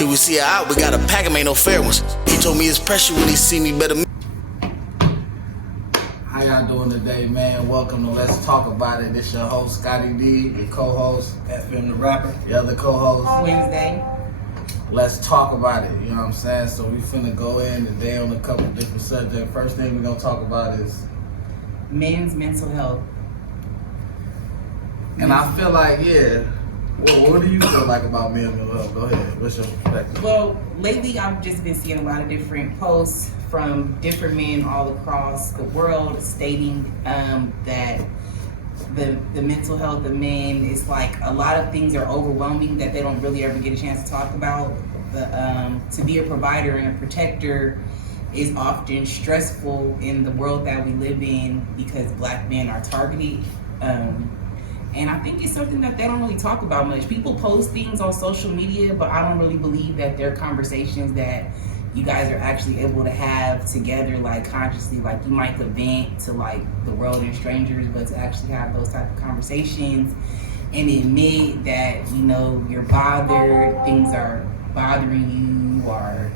He would see her out, we got a pack, him ain't no fair ones. He told me it's pressure when he see me better. How y'all doing today, man? Welcome to Let's Talk About It. This your host, Scotti D, your co-host, FM the rapper. the other co-host. Wednesday. Let's talk about it, you know what I'm saying? So we finna go in today on a couple different subjects. First thing we're gonna talk about is Men's mental health. and I feel like, what do you feel like about men's mental health? Go ahead, what's your perspective? Well, lately I've just been seeing a lot of different posts from different men all across the world stating that the mental health of men is like a lot of things are overwhelming that they don't really ever get a chance to talk about. To be a provider and a protector is often stressful in the world that we live in because black men are targeted. And I think it's something that they don't really talk about much. People post things on social media, but I don't really believe that they're conversations that you guys are actually able to have together, like consciously. Like you might vent to like the world and strangers, but to actually have those type of conversations and admit that, you know, you're bothered, things are bothering you, or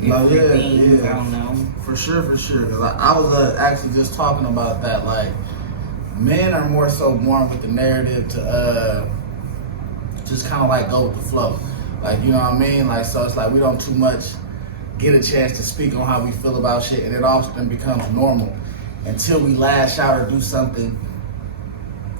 different things, I don't know. For sure. Cause I was actually just talking about that, like, men are more so born with the narrative to just kind of like go with the flow. Like, you know what I mean? Like, so it's like we don't too much get a chance to speak on how we feel about shit, and it often becomes normal until we lash out or do something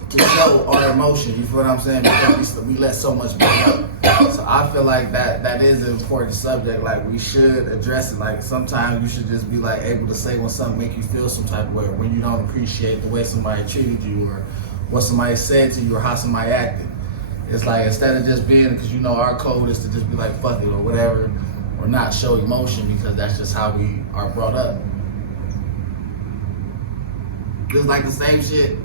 to show our emotion. You feel what I'm saying? Because we let so much build up. So I feel like that is an important subject. Like, we should address it. Like, sometimes you should just be like able to say when something make you feel some type of way, or when you don't appreciate the way somebody treated you, or what somebody said to you, or how somebody acted. It's like, instead of just being, because you know our code is to just be like fuck it or whatever, or not show emotion, because that's just how we are brought up. Just like the same shit.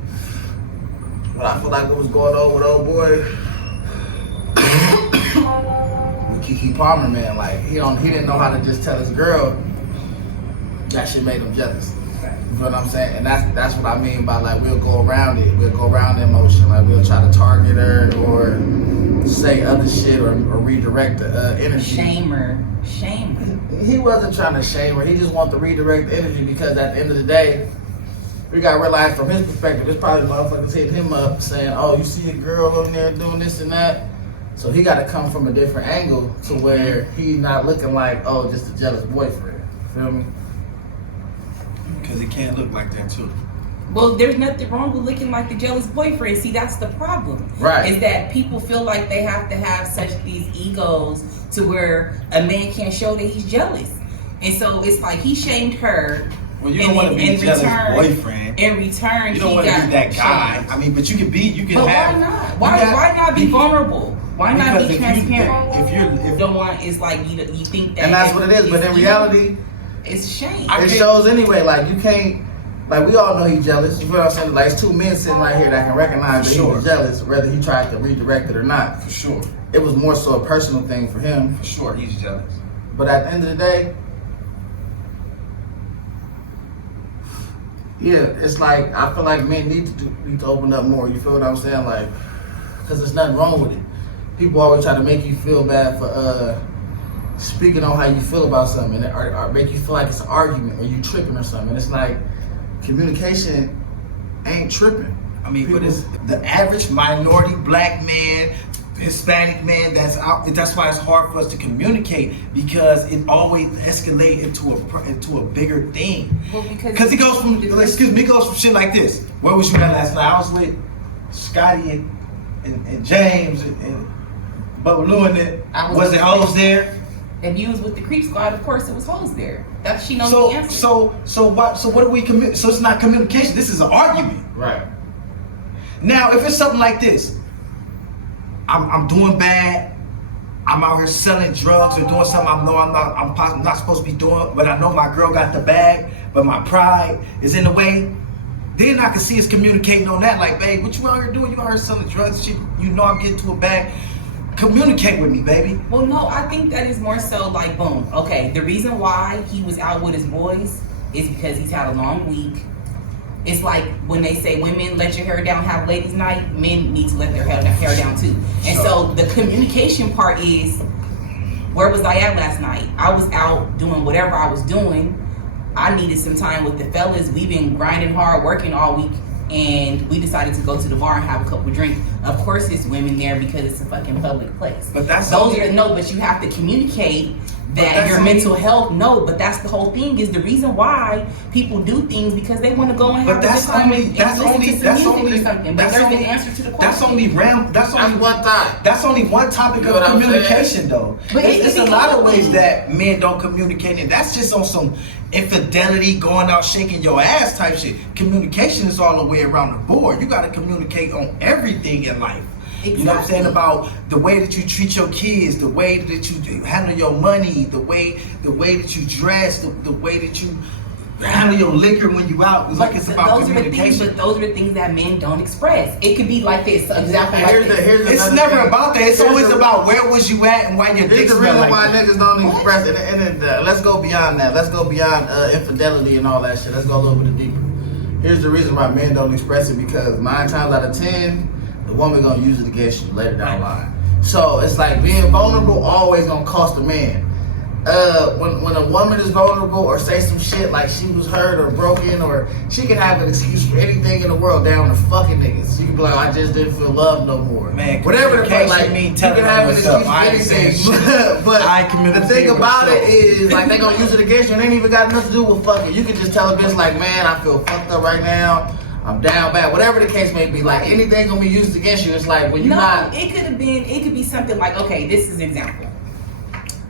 But I feel like what was going on with old boy with Kiki Palmer, man, like he didn't know how to just tell his girl that shit made him jealous. You feel what I'm saying? And that's what I mean by like we'll go around it. We'll go around the emotion. Like we'll try to target her or say other shit or redirect the energy. Shame her. He wasn't trying to shame her. He just wanted to redirect the energy because at the end of the day, we gotta realize from his perspective, it's probably motherfuckers hitting him up saying, oh, you see a girl on there doing this and that. So he gotta come from a different angle to where he's not looking like, oh, just a jealous boyfriend. Feel me? Because it can't look like that too. Well, there's nothing wrong with looking like the jealous boyfriend. See, that's the problem. Right. Is that people feel like they have to have such these egos to where a man can't show that he's jealous. And so it's like he shamed her. Well, you don't want to be a jealous boyfriend. In return, you don't want to be that guy. shamed. I mean, but you can But have. why not? Why not be vulnerable? Why not be Because transparent? if you don't want, it's like you think that. And that's what it is. But in reality, it's a shame. it shows anyway. Like you can't. Like we all know he's jealous. You feel what I'm saying? Like it's two men sitting right here that can recognize that he was jealous, whether he tried to redirect it or not. For sure. It was more so a personal thing for him. For sure, he's jealous. But at the end of the day, it's like I feel like men need to open up more. You feel what I'm saying? Like, because there's nothing wrong with it. People always try to make you feel bad for speaking on how you feel about something, or make you feel like it's an argument or you tripping or something. And it's like communication ain't tripping. I mean, but it's the average minority black man, Hispanic man that's out. That's why it's hard for us to communicate, because it always escalates into a bigger thing. Well, because it goes from it goes from shit like this. Where was you at last night? I was with Scotty and James and Bubba Lou and it. Was it hoes there? If you was with the creep squad, of course it was hoes there. That she knows the answer. So what do we communicate? So it's not communication. This is an argument. Right. Now, if it's something like this, I'm doing bad. I'm out here selling drugs or doing something I know I'm not supposed to be doing, but I know my girl got the bag, but my pride is in the way. Then I can see us communicating on that, like, babe, what you out here doing? You out here selling drugs? Shit, you know I'm getting to a bag. Communicate with me, baby. Well, no, I think that is more so like, boom, okay, the reason why he was out with his boys is because he's had a long week. It's like when they say women let your hair down, have ladies' night, men need to let their hair down too. And so the communication part is, Where was I at last night? I was out doing whatever I was doing. I needed some time with the fellas. We've been grinding hard, working all week, and we decided to go to the bar and have a couple of drinks. Of course, it's women there because it's a fucking public place. But that's but you have to communicate that your mental health. No, but that's the whole thing. Is the reason why people do things because they want to go and have a good time and listen to some music or something. But there's the answer to the question. That's one thought. That's only one topic of communication, though. But it's a lot of ways that men don't communicate, and that's just on some infidelity, going out shaking your ass type shit. Communication is all the way around the board. You got to communicate on everything in life. Exactly. You know what I'm saying? About the way that you treat your kids, the way that you handle your money, the way that you dress, the way that you handle your liquor when you out. It's like it's about communication. But those are the things that men don't express. It could be like this. Example like this. It's never about that. It's always about where was you at and why your dick smell like that. Here's the reason why niggas don't express it. And let's go beyond that. Let's go beyond infidelity and all that shit. Let's go a little bit deeper. Here's the reason why men don't express it, because 9 times out of 10, the woman gonna use it against you later down the line. So it's like being vulnerable always gonna cost a man. When a woman is vulnerable or say some shit like she was hurt or broken, or she can have an excuse for anything in the world down to fucking niggas. She can be like, I just didn't feel love no more. Man, whatever the case, like you can have an excuse for anything. But the thing about it is, like, they gonna use it against you, and it ain't even got nothing to do with fucking. You can just tell a bitch like, man, I feel fucked up right now. I'm down bad, whatever the case may be. Like, anything gonna be used against you. It's like when you it could be something like, okay, this is an example.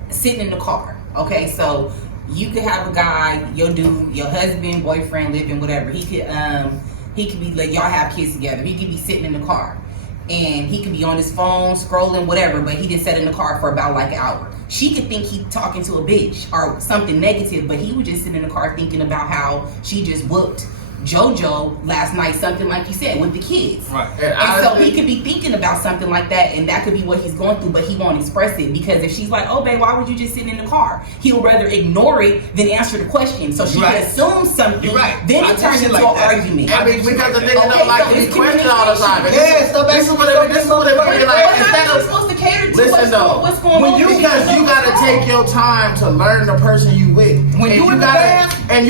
Sitting in the car. Okay, so you could have a guy, your dude, your husband, boyfriend, living, whatever. He could be like, y'all have kids together. He could be sitting in the car, and he could be on his phone scrolling, whatever. But he just sat in the car for about like an hour. She could think he talking to a bitch or something negative, but he was just sitting in the car thinking about how she just whooped JoJo last night, something like you said, with the kids. Right. And so he could be thinking about something like that, and that could be what he's going through, but he won't express it, because if she's like, oh babe, why would you just sit in the car? He'll rather ignore it than answer the question. So she can assume something, then it turns into an argument. I mean, because the nigga don't like to be questioned all the time. Yeah, so this is what they be like. Instead of supposed to cater to what's going on. Because you gotta take your time to learn the person you with. When you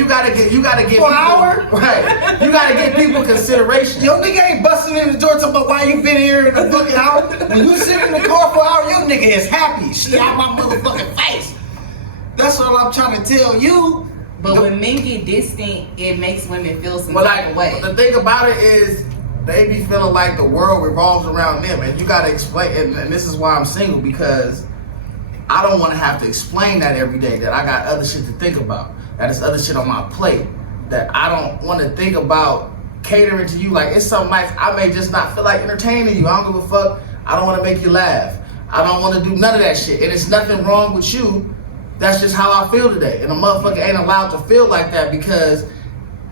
gotta get people, right. You gotta give people consideration. Your nigga ain't busting in the door talking about why you been here in the fucking hour. When you sit in the car for an hour, your nigga is happy. She out my motherfucking face. That's what I'm trying to tell you. But when men get distant, it makes women feel some type of way. The thing about it is, they be feeling like the world revolves around them, and you gotta explain. And this is why I'm single, because I don't want to have to explain that every day. That I got other shit to think about. That is other shit on my plate. That I don't want to think about catering to you. Like, it's some nights I may just not feel like entertaining you. I don't give a fuck. I don't want to make you laugh. I don't want to do none of that shit. And it's nothing wrong with you. That's just how I feel today. And a motherfucker ain't allowed to feel like that because,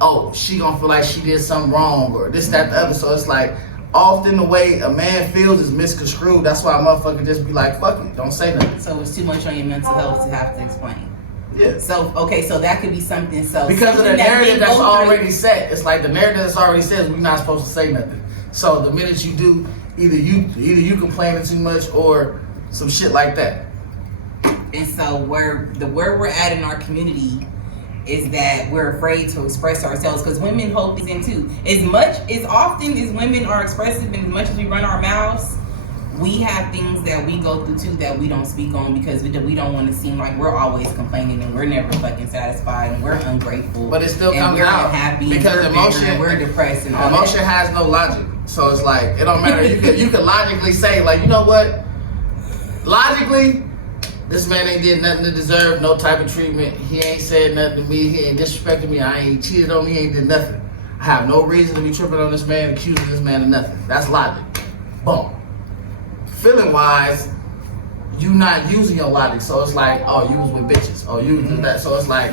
oh, she gonna feel like she did something wrong or this, that, the other. So it's like, often the way a man feels is misconstrued. That's why a motherfucker just be like, fuck it, don't say nothing. So it's too much on your mental health to have to explain. Yeah. So so that could be something. So because of the narrative that's already set, it's like the narrative that's already set. We're not supposed to say nothing. So the minute you do, either you complaining too much or some shit like that. And so where we're at in our community is that we're afraid to express ourselves, because women hold this in too. As often as women are expressive and as much as we run our mouths, we have things that we go through too that we don't speak on because we don't want to seem like we're always complaining and we're never fucking satisfied and we're ungrateful. But it still comes we're out unhappy because and emotion, we're depressed and all emotion that. has no logic. So it's like, it don't matter. You could logically say, like, you know what? Logically, this man ain't did nothing to deserve no type of treatment. He ain't said nothing to me. He ain't disrespected me. I ain't cheated on me. He ain't did nothing. I have no reason to be tripping on this man, accusing this man of nothing. That's logic. Boom. Feeling wise, you not using your logic. So it's like, oh, you was with bitches. Oh, you did that. So it's like,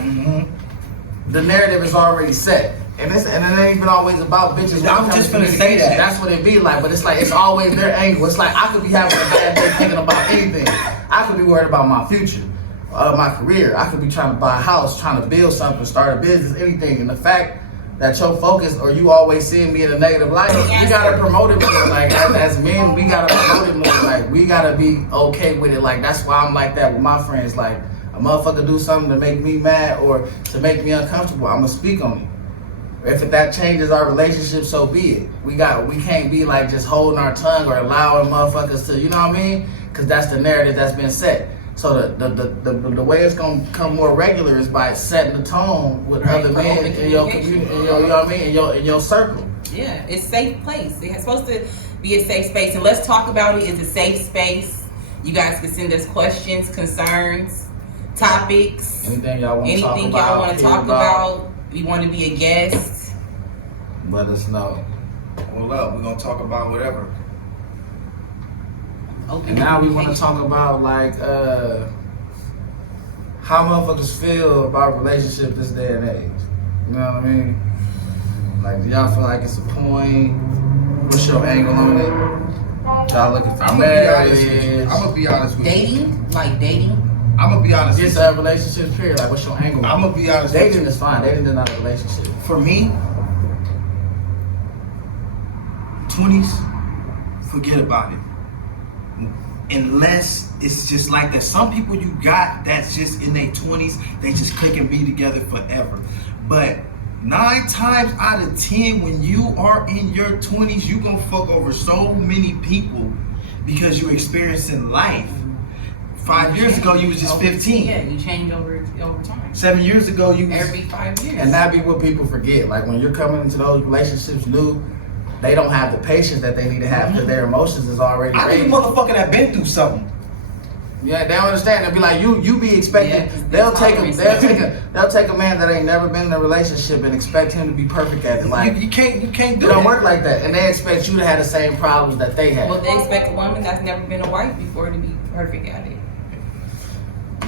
the narrative is already set. And it ain't even always about bitches. I'm just gonna say that. That's what it be like. But it's like, it's always their angle. It's like, I could be having a bad day thinking about anything. I could be worried about my future, my career. I could be trying to buy a house, trying to build something, start a business, anything. And the fact that your focus, or you always seeing me in a negative light, we gotta promote it more. Like as men, we gotta promote it more. Like we gotta be okay with it. Like that's why I'm like that with my friends. Like a motherfucker do something to make me mad or to make me uncomfortable, I'ma speak on it. If that changes our relationship, so be it. We can't be like just holding our tongue or allowing motherfuckers to, you know what I mean? Because that's the narrative that's been set. So the way it's gonna become more regular is by setting the tone with other men in your community, you know what I mean, in your circle. Yeah, it's a safe place. It's supposed to be a safe space. And let's talk about it. It's a safe space. You guys can send us questions, concerns, topics. Anything y'all want to talk about. You want to be a guest. Let us know. Hold up, we're gonna talk about whatever. And now we want to talk about like how motherfuckers feel about relationships this day and age. You know what I mean? Like, do y'all feel like it's a point? What's your angle on it? Y'all looking for marriage? I'm gonna be honest with you. Dating? Like dating? I'm gonna be honest with It's you. a relationship period. Like, what's your angle? I'm gonna be honest with you. Dating is fine. Dating is not a relationship. For me, 20s, forget about it. Unless it's just like that. Some people you got that's just in their 20s, they just click and be together forever. But 9 times out of 10, when you are in your 20s, you gonna fuck over so many people because you're experiencing life. 5 years ago, you was just 15. Yeah, you change over time. 7 years ago, you was... Every 5 years. And that be what people forget. Like, when you're coming into those relationships new, they don't have the patience that they need to have because their emotions is already I need a raised. motherfucker that been through something. Yeah, they don't understand. They'll be like, you be expecting. Yeah, they'll take a man that ain't never been in a relationship and expect him to be perfect at it. Like You can't do it that. don't work like that, and they expect you to have the same problems that they have. Well, they expect a woman that's never been a wife before to be perfect at it.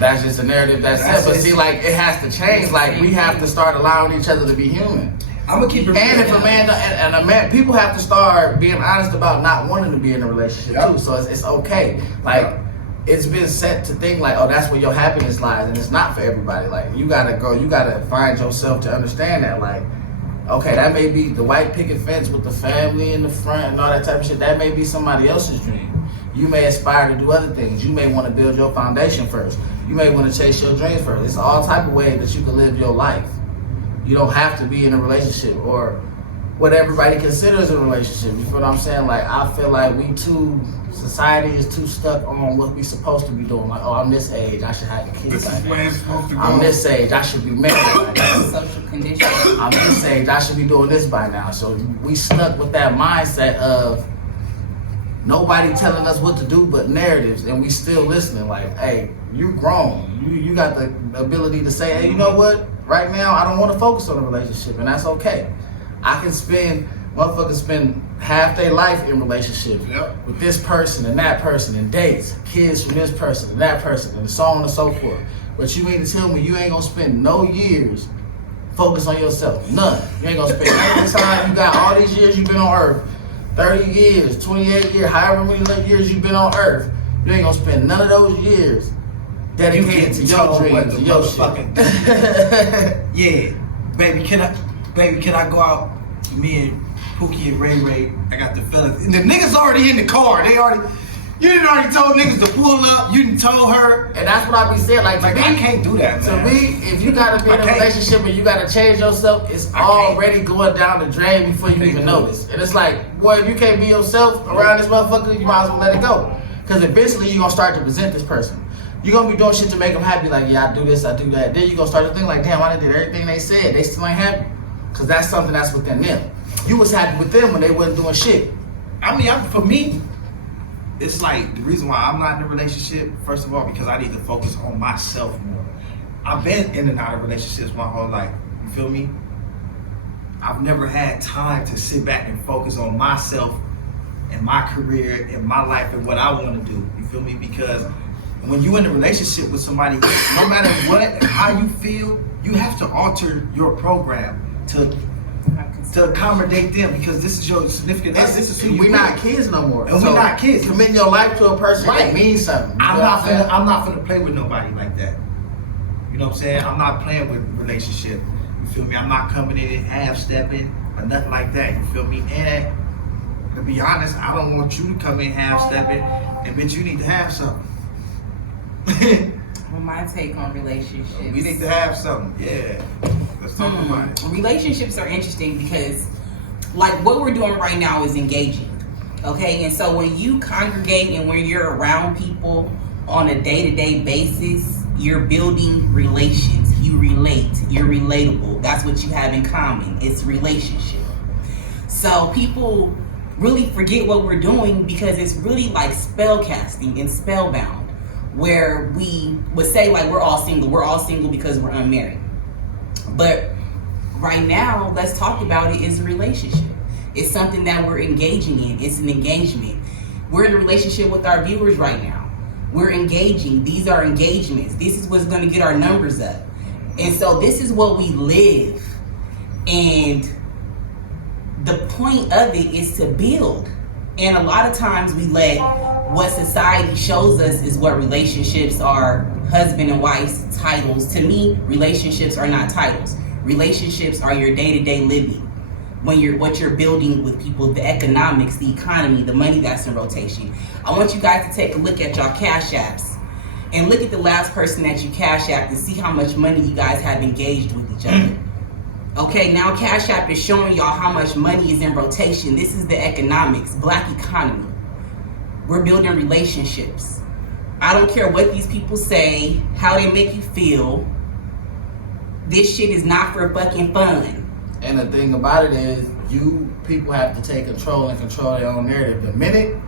That's just a narrative that's set. But it. see, like it has to change. Like we have to start allowing each other to be human. I'm gonna keep it And real. if a man and a man, people have to start being honest about not wanting to be in a relationship too. So it's okay. Like it's been set to think like, oh, that's where your happiness lies, and it's not for everybody. Like you gotta find yourself to understand that. Like, okay, that may be the white picket fence with the family in the front and all that type of shit. That may be somebody else's dream. You may aspire to do other things. You may want to build your foundation first. You may want to chase your dreams first. It's all type of ways that you can live your life. You don't have to be in a relationship or what everybody considers a relationship. You feel what I'm saying? Like, I feel like society is too stuck on what we supposed to be doing. Like, oh, I'm this age, I should have kids. This is where it's supposed to go. I'm this age, I should be married. Social condition. I'm this age, I should be doing this by now. So we stuck with that mindset of nobody telling us what to do but narratives, and we still listening. Like, hey, you grown. You got the ability to say, hey, you know what? Right now, I don't want to focus on a relationship, and that's okay. Motherfuckers spend half their life in relationships with this person and dates, kids from this person and that person, and so on and so forth. But you mean to tell me you ain't gonna spend no years focused on yourself? None. You ain't gonna spend any time you got all these years you've been on earth, 30 years, 28 years, however many years you've been on earth, you ain't gonna spend none of those years dedicated to your dreams and your shit. Yeah, baby, can I go out? Me and Pookie and Ray Ray, I got the feelings. And the niggas already in the car. You done already told niggas to pull up. You done told her. And that's what I be saying. Like I can't do that, man. To me, if you gotta be in a relationship and you gotta change yourself, it's already going down the drain before you even notice. And it's like, boy, if you can't be yourself around this motherfucker, you might as well let it go. Because eventually you're gonna start to resent this person. You're gonna be doing shit to make them happy, like, yeah, I do this, I do that. Then you're gonna start to think like, damn, I done did everything they said. They still ain't happy. Because that's something that's within them. You was happy with them when they wasn't doing shit. I mean, for me, it's like the reason why I'm not in a relationship, first of all, because I need to focus on myself more. I've been in and out of relationships my whole life. You feel me? I've never had time to sit back and focus on myself and my career and my life and what I want to do. You feel me? Because when you're in a relationship with somebody, no matter what, how you feel, you have to alter your program to accommodate them, because this is your significant other. This is who We're not kids no more. And we're not kids. Committing your life to a person, Right. it means something. I'm not finna play with nobody like that. You know what I'm saying? I'm not playing with relationship. You feel me? I'm not coming in and half-stepping or nothing like that. You feel me? And to be honest, I don't want you to come in half-stepping, and bitch, you need to have something. Well, my take on relationships. We need to have something. Yeah. Let's talk about it. Relationships are interesting because, like, what we're doing right now is engaging. Okay? And so when you congregate and when you're around people on a day-to-day basis, you're building relations. You relate. You're relatable. That's what you have in common. It's relationship. So people really forget what we're doing because it's really like spell casting and spellbound, where we would say like we're all single. We're all single because we're unmarried. But right now, let's talk about it as a relationship. It's something that we're engaging in. It's an engagement. We're in a relationship with our viewers right now. We're engaging. These are engagements. This is what's going to get our numbers up. And so this is what we live. And the point of it is to build. And a lot of times we let what society shows us is what relationships are, husband and wife's titles. To me, relationships are not titles. Relationships are your day-to-day living. When what you're building with people, the economics, the economy, the money that's in rotation. I want you guys to take a look at y'all cash apps and look at the last person that you cash apped and see how much money you guys have engaged with each other. Okay, now Cash App is showing y'all how much money is in rotation. This is the economics, black economy. We're building relationships. I don't care what these people say, how they make you feel. This shit is not for fucking fun. And the thing about it is, you people have to take control and control their own narrative. The minute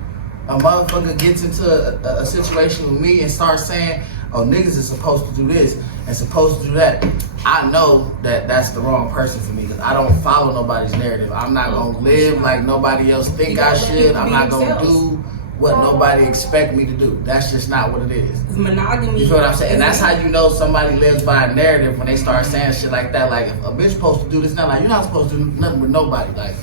a motherfucker gets into a situation with me and starts saying, oh, niggas is supposed to do this and supposed to do that, I know that that's the wrong person for me because I don't follow nobody's narrative. I'm not gonna live like nobody else think I should. I'm not gonna do what nobody expect me to do. That's just not what it is. Monogamy. You feel what I'm saying? And that's how you know somebody lives by a narrative when they start saying shit like that. Like, if a bitch supposed to do this, not like you're not supposed to do nothing with nobody. Like,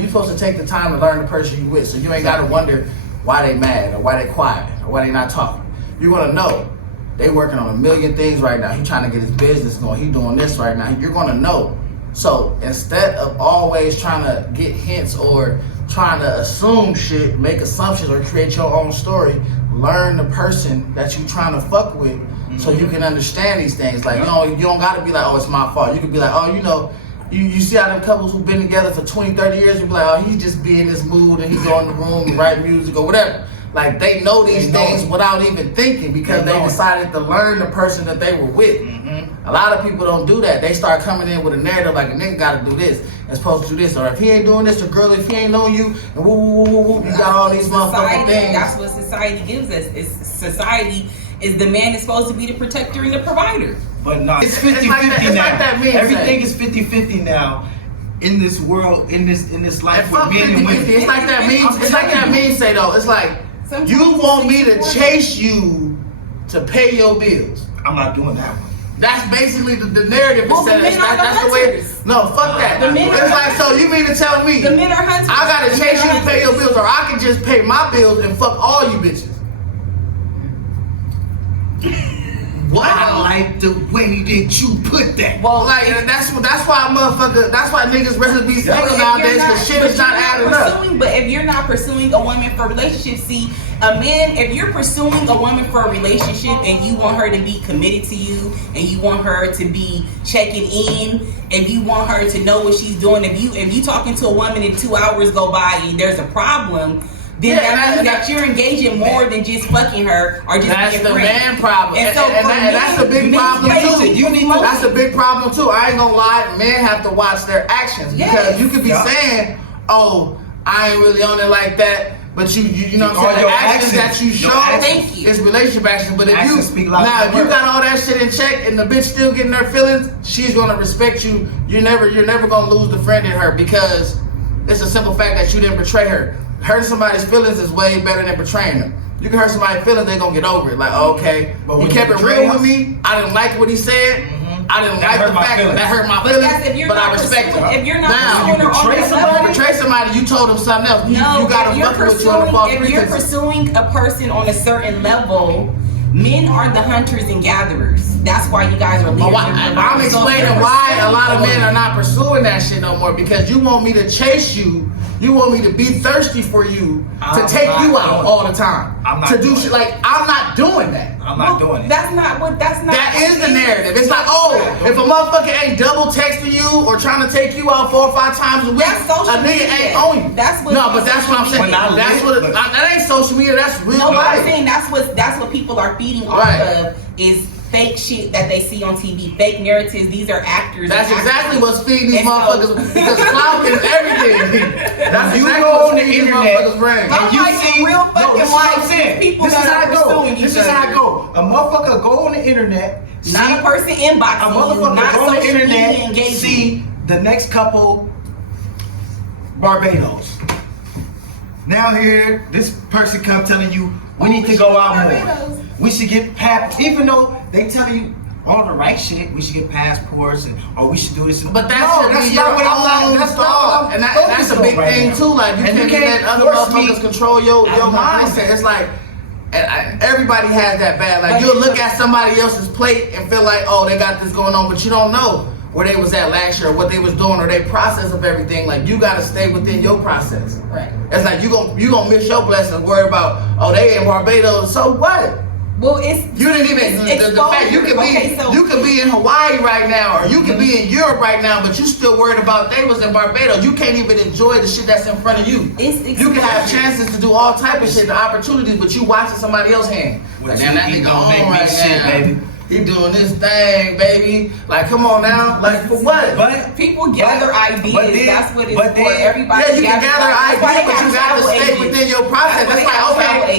you supposed to take the time to learn the person you with, so you ain't gotta wonder why they mad or why they quiet or why they not talking. You wanna know they working on a million things right now. He trying to get his business going. He doing this right now. You're gonna know. So instead of always trying to get hints or trying to assume shit, make assumptions or create your own story, learn the person that you trying to fuck with so you can understand these things. Like, you don't gotta be like, oh, it's my fault. You can be like, oh, you see how them couples who've been together for 20, 30 years, you be like, oh, he just be in this mood and he go in the room and write music or whatever. Like, they know these things without even thinking because they decided to learn the person that they were with. A lot of people don't do that. They start coming in with a narrative like, a nigga gotta do this and supposed to do this. Or if he ain't doing this, or girl, if he ain't knowing you, and you got all these motherfucking things. That's what society gives us. Society is the man is supposed to be the protector and the provider. But no, it's 50-50 now. Everything is 50-50 now. In this world, in this life with men and women. It's like that meme. It's like that meme say though. It's like, you want me to chase you to pay your bills. I'm not doing that one. That's basically the narrative. That's the way. No, fuck that. It's like, so you mean to tell me the men are hunters. I gotta chase you to pay your bills, or I can just pay my bills and fuck all you bitches? What? I like the way that you put that. Well, like that's why niggas rather be single nowadays because shit is not adding up. But if you're not pursuing a woman for a relationship, see, a man, if you're pursuing a woman for a relationship and you want her to be committed to you and you want her to be checking in and you want her to know what she's doing, if you talking to a woman and 2 hours go by and there's a problem, then that means that you're engaging more than just fucking her or just that's being the friends. man problem. And so that's a big problem too. That's a big problem too. I ain't gonna lie, men have to watch their actions because you could be saying, "Oh, I ain't really on it like that," but you know what I'm saying? The actions that you show is relationship actions. But if you got all that shit in check and the bitch still getting her feelings, she's gonna respect you. You're never gonna lose the friend in her because it's a simple fact that you didn't betray her. Hurting somebody's feelings is way better than betraying them. You can hurt somebody's feelings, they gonna get over it. Like, okay, he kept it real with me. I didn't like what he said. I didn't like the fact that hurt my feelings, but I respect him. If you're not betray somebody, you told him something else. You got to fuck with you on the false pretenses. If you're pursuing a person on a certain level, Men are the hunters and gatherers. That's why you guys are leaders. I'm explaining why a lot of men are not pursuing that shit no more, because you want me to chase you. You want me to be thirsty for you, to take you out all the time. To do shit like, I'm not doing that. I'm not doing it. That's not. That is the narrative. It's like, oh, if a motherfucker ain't double texting you or trying to take you out 4 or 5 times a week, That's social a nigga media. ain't on you. That's what. No, but that's what I'm saying. That ain't social media. That's real No, but I'm life. saying that's what people are feeding off Right. of is fake shit that they see on TV, fake narratives. These are actors. That's and exactly actresses. what's feeding these And so- motherfuckers, because clout is everything. That's You exactly go what's on the feeding these internet motherfuckers' brain. I'm you like, see real fucking this is what I'm life, saying. people This is that how are I go. pursuing This each is how I other. go. A motherfucker go on the internet. Not see- a person A inboxing you, motherfucker not go on the social media internet, engagement. see the next couple Barbados. Now here, this person come telling you we need to go out more. We should get even though they telling you all the right shit, we should get passports or we should do this. But that's no, that's not your what I'm own not. That's thought, and that's a big thing too. Like you can't let other motherfuckers control your mindset. It's like everybody has that bad. Like you'll look at somebody else's plate and feel like, oh, they got this going on, but you don't know where they was at last year, or what they was doing, or their process of everything. Like you gotta stay within your process. Right. It's like you gonna miss your blessings. Worry about, oh, they in Barbados. So what? Well, it's You didn't even the fact you could be you could be in Hawaii right now, or you could be in Europe right now, but you still worried about they was in Barbados. You can't even enjoy the shit that's in front of you. You can have chances to do all type of shit, the opportunities, but you watching somebody else's hand. Like, man, that nigga on right now, baby. He doing this thing, baby. Like, come on now. Like, for what? But people gather ideas. That's what it's for. Everybody. Yeah, you can gather ideas, but you gotta stay agents. within your process. That's It's why they have like, travel okay,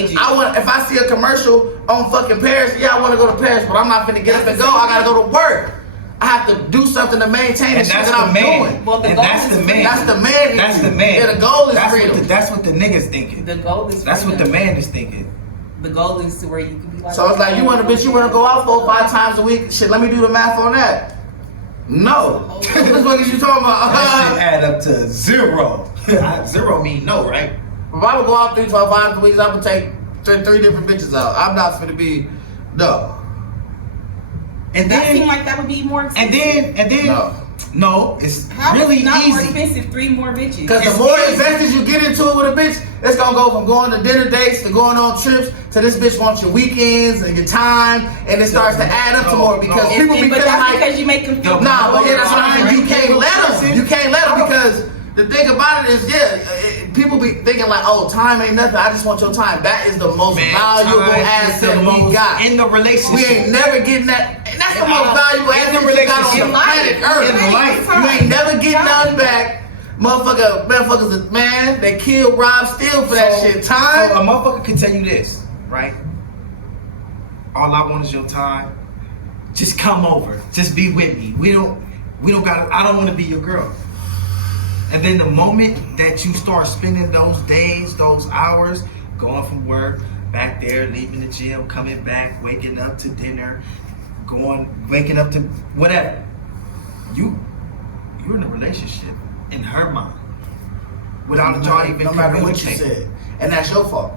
agents. if I see a commercial on fucking Paris, yeah, I want to go to Paris, but I'm not finna get up and go. I gotta go to work. I have to do something to maintain the shit that I'm doing. Well, the and goal that's is the man. That's the man. That's the man. Yeah, the goal is that's freedom. that's what the niggas thinking. The goal is That's what the freedom. man is thinking. The goal is to where you can be like. So it's like, you want to go out 4 or 5 times a week? Shit, let me do the math on that. No. What the fuck is you talking about? That shit add up to 0. 0 mean no, right? If I would go out 3 to 5 times a week, I would take 3 different bitches out. I'm not finna be, no. And That seemed then, like that would be more expensive. and then, no, it's How really is it not more easy. expensive? 3 more bitches. Because the It's more easy. invested you get into it with a bitch, it's gonna go from going to dinner dates to going on trips to this bitch wants your weekends and your time, and it starts to add up to more because no. people be but feeling that's like, because you make them feel. nah, but yeah, that's what I'm saying. You can't let them. You can't let them because the thing about it is, people be thinking like, oh, time ain't nothing. I just want your time. That is the most valuable asset we got in the relationship. We ain't never getting that. And that's the most valuable asset you got on the planet Earth. In life. You ain't never getting nothing back. Motherfuckers, man, they kill, rob, steal for that shit. Time. So a motherfucker can tell you this, right? All I want is your time. Just come over. Just be with me. We don't got. I don't want to be your girl. And then the moment that you start spending those days, those hours, going from work, back there, leaving the gym, coming back, waking up to dinner, waking up to whatever, you're in a relationship in her mind. Without y'all even no matter what you communicating. said. And that's your fault.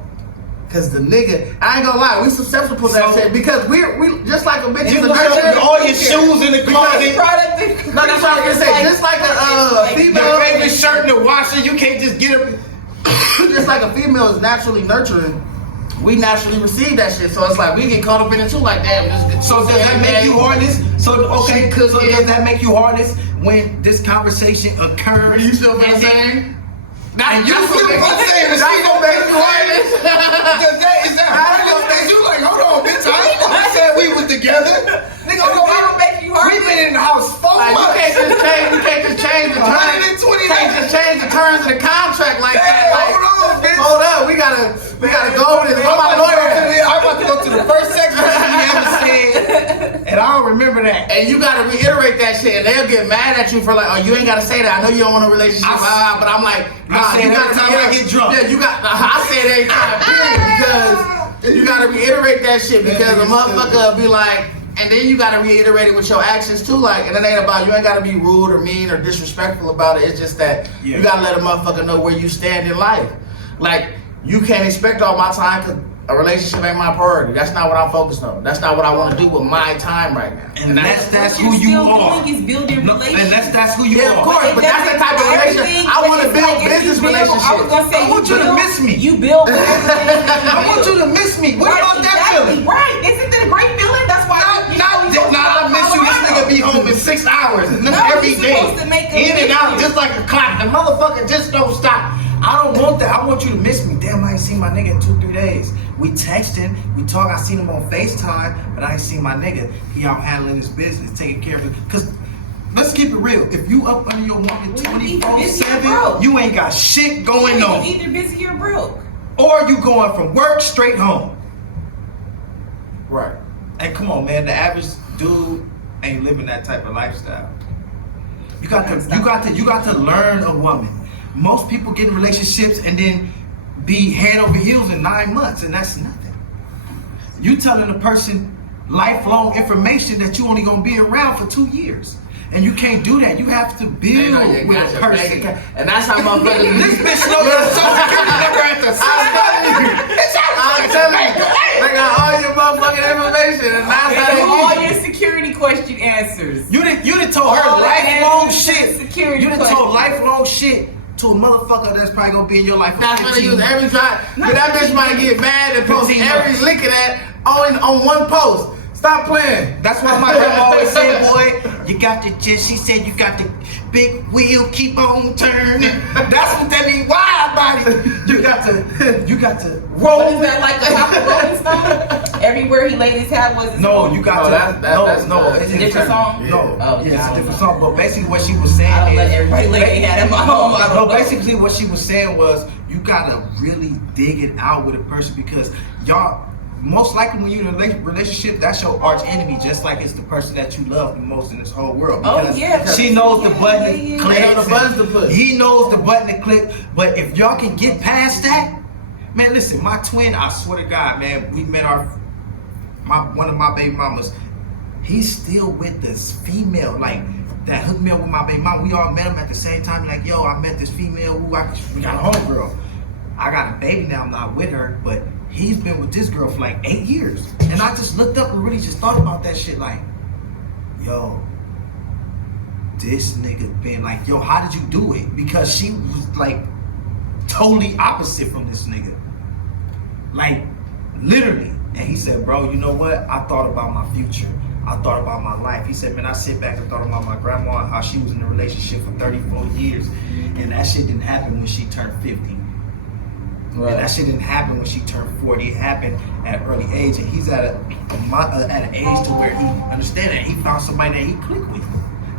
Cause the nigga, I ain't gonna lie, we susceptible to that shit because we just like a bitch You is a got nurturer. all your shoes in the closet. No, that's what I was gonna say. Just like a female, Your favorite shirt in the washer, you can't just get up. just like a female is naturally nurturing, we naturally receive that shit. So it's like we get caught up in it too. Like, damn, So does that make you heartless? So okay, She so cooking. does that make you heartless when this conversation occurs? You still feel the same? And you still feel the same? Is she gonna make you heartless? Is that heartless? Because you like, hold on, bitch, I said we was together. Nigga, hold on, That don't make you heartless. we've been in the house 4 Like, months. you can't just change the terms. 120 Can't just change the terms of the contract like that. Hey, Like, hold on, bitch. hold up, we gotta go over this. I'm my lawyer. I'm about to go to the first sex person you ever said, and I don't remember that. And you gotta reiterate that shit, and they'll get mad at you for like, oh, you ain't gotta say that. I know you don't want a relationship, but I'm like, nah, say you it gotta every time I get drunk. Yeah, I say it every time, period, because you gotta reiterate that shit because a motherfucker will be like, and then you gotta reiterate it with your actions too, like, and it ain't about, you ain't gotta be rude or mean or disrespectful about it. It's just that you gotta let a motherfucker know where you stand in life. Like, you can't expect all my time because a relationship ain't my priority. That's not what I'm focused on. That's not what I want to do with my time right now. And that's who you are. Is building relationships. And that's who you Yeah, are. of course, but that's the type of relationship I want to build. Business relationships. I was gonna say, I want you to miss me. You build everything. I want you to miss me. What about that feeling? Right? Isn't that a great feeling? That's why. Not I miss you. This nigga be home in 6 hours every day, in and out, just like a clock. The motherfucker just don't stop. I don't want that. I want you to miss me. Damn, I ain't seen my nigga in 2-3 days. We texting, we talk. I seen him on FaceTime, but I ain't seen my nigga. He out handling his business, taking care of it. Cause let's keep it real. If you up under your woman 24/7, you ain't got shit going on. You either busy or broke. Or you going from work straight home. Right. And come on, man, the average dude ain't living that type of lifestyle. You got to learn a woman. Most people get in relationships and then be head over heels in 9 months, and that's nothing. You telling a person lifelong information that you only gonna be around for 2 years. And you can't do that. You have to build with a person. And that's how my brother. This bitch knows your social security number at the I'm telling you, they got all your motherfucking information, and that's how they all get your security question answers. You done told her All the lifelong answers to shit. security You done questions. told lifelong shit to a motherfucker that's probably gonna be in your life for That's what they 15 use every time. But that bitch might get mad and post 15 every months. lick of that on one post. Stop playing. That's why my grandma always said, boy, you got the she said you got the big wheel, keep on turning. That's what that means. Wide body. You got to roll. What is that, like the Papa Rolling Stone? Everywhere he laid his hat was his No, song? you got that's it's a different song? No, Oh, yeah, it's I a don't different know. song. But basically what she was saying I don't let is everybody lay their hat in my home. I no, don't know. basically what she was saying was you gotta really dig it out with a person because y'all most likely when you're in a relationship, that's your arch enemy, just like it's the person that you love the most in this whole world. Because she knows the button to click. They know the buttons to push. He knows the button to click. But if y'all can get past that, man, listen, my twin, I swear to God, man, we met one of my baby mamas. He's still with this female, like that hooked me up with my baby mama. We all met him at the same time. Like, yo, I met this female. We got a homegirl. I got a baby now. I'm not with her, but he's been with this girl for like 8 years. And I just looked up and really just thought about that shit like, yo, this nigga been like, yo, how did you do it? Because she was like totally opposite from this nigga. Like, literally. And he said, bro, you know what? I thought about my future. I thought about my life. He said, man, I sit back and thought about my grandma and how she was in a relationship for 34 years. And that shit didn't happen when she turned 50. Right. And that shit didn't happen when she turned 40. It happened at an early age, and he's at an age to where he understands that he found somebody that he clicked with,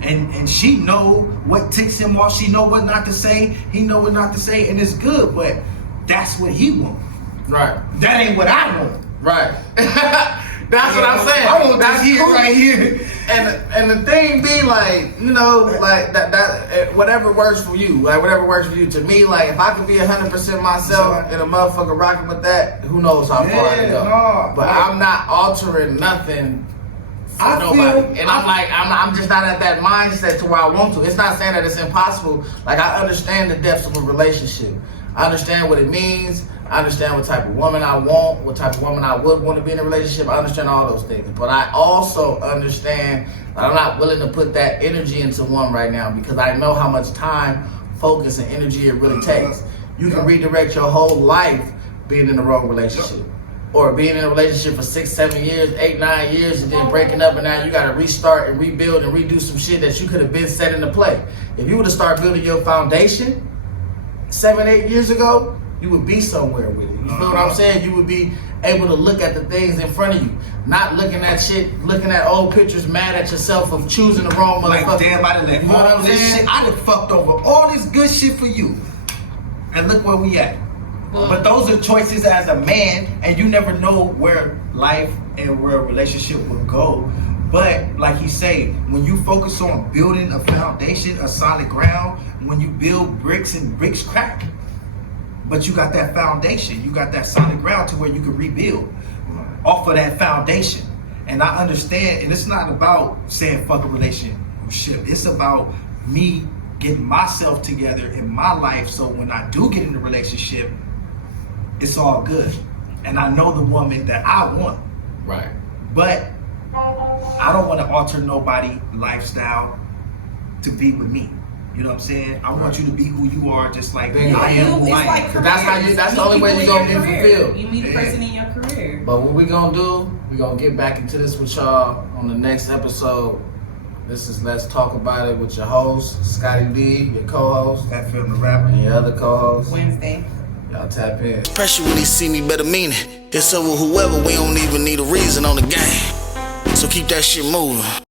and she know what ticks him off. She know what not to say. He know what not to say, and it's good. But that's what he want. Right. That ain't what I want. Right. That's what I'm saying. I want that's this here cool. right here. And the thing be like, you know, like that whatever works for you, like whatever works for you. To me, like if I could be 100% myself and a motherfucker rocking with that, who knows how far I can go. No, but I'm not altering nothing for nobody. And I'm just not at that mindset to where I want to. It's not saying that it's impossible. Like I understand the depths of a relationship. I understand what it means. I understand what type of woman I want, what type of woman I would want to be in a relationship. I understand all those things. But I also understand that I'm not willing to put that energy into one right now because I know how much time, focus, and energy it really takes. You can redirect your whole life being in the wrong relationship. Or being in a relationship for 6, 7 years, 8, 9 years, and then breaking up, and now you got to restart and rebuild and redo some shit that you could have been set into play. If you would have started building your foundation 7, 8 years ago, you would be somewhere with it. You feel what I'm saying? You would be able to look at the things in front of you, not looking at shit, looking at old pictures, mad at yourself of choosing the wrong motherfucker. Like, damn, I done let you know all this shit. I done fucked over all this good shit for you, and look where we at. But those are choices as a man, and you never know where life and where a relationship will go. But like he say, when you focus on building a foundation, a solid ground, when you build bricks and bricks crack, but you got that foundation, you got that solid ground to where you can rebuild off of that foundation. And I understand, and it's not about saying fuck a relationship. It's about me getting myself together in my life, so when I do get in a relationship, it's all good. and I know the woman that I want. Right. But I don't want to alter nobody's lifestyle to be with me. You know what I'm saying? I want you to be who you are, just like Yeah, I am who it's I am. like Cause that's how you. That's the only way people you in gonna your get career. fulfilled. You meet a person in your career. But what we gonna do? We gonna get back into this with y'all on the next episode. This is Let's Talk About It with your host, Scotti D, your co-host, That film, the rapper. and your other co-host. Wednesday. Y'all tap in. Pressure when they see me better mean it. It's over whoever, we don't even need a reason on the game. So keep that shit moving.